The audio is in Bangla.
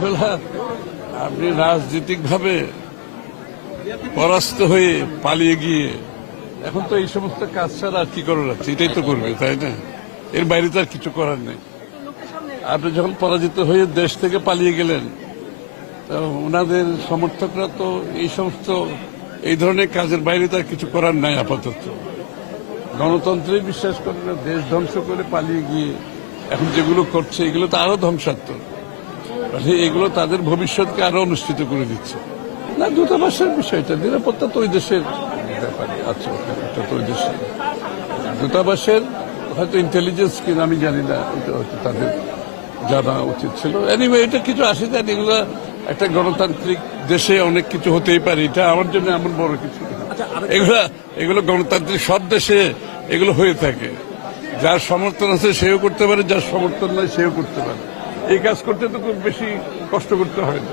এগুলা আপনি রাজনৈতিকভাবে পরাস্ত হয়ে পালিয়ে গিয়ে এখন তো এই সমস্ত কাজ ছাড়া আর কি করার আছে, এটাই তো করবে, তাই না? এর বাইরে তো আর কিছু করার নেই। আপনি যখন পরাজিত হয়ে দেশ থেকে পালিয়ে গেলেন, তো ওনাদের সমর্থকরা তো এই সমস্ত এই ধরনের কাজের বাইরে তো আর কিছু করার নাই আপাতত। গণতন্ত্রে বিশ্বাস করে না, দেশ ধ্বংস করে পালিয়ে গিয়ে এখন যেগুলো করছে এগুলো তো আরো ধ্বংসাত্মক। এগুলো তাদের ভবিষ্যৎকে আরো অনুষ্ঠিত করে দিচ্ছে। না, দূতাবাসের বিষয়টা নিরাপত্তা তো ওই দেশের ব্যাপারে আছে, এটা তো ওই দেশের দূতাবাসের হয়তো ইন্টেলিজেন্স কিনা আমি জানি না, এটা হয়তো তাদের জানা উচিত ছিল। এনিওয়ে, এটা কিছু আসে যায়, এগুলো একটা গণতান্ত্রিক দেশে অনেক কিছু হতেই পারে, এটা আমার জন্য এমন বড় কিছু না। এগুলো গণতান্ত্রিক সব দেশে এগুলো হয়ে থাকে। যার সমর্থন আছে সেও করতে পারে, যার সমর্থন নয় সেও করতে পারে। এই কাজ করতে তো খুব বেশি কষ্ট করতে হয় না।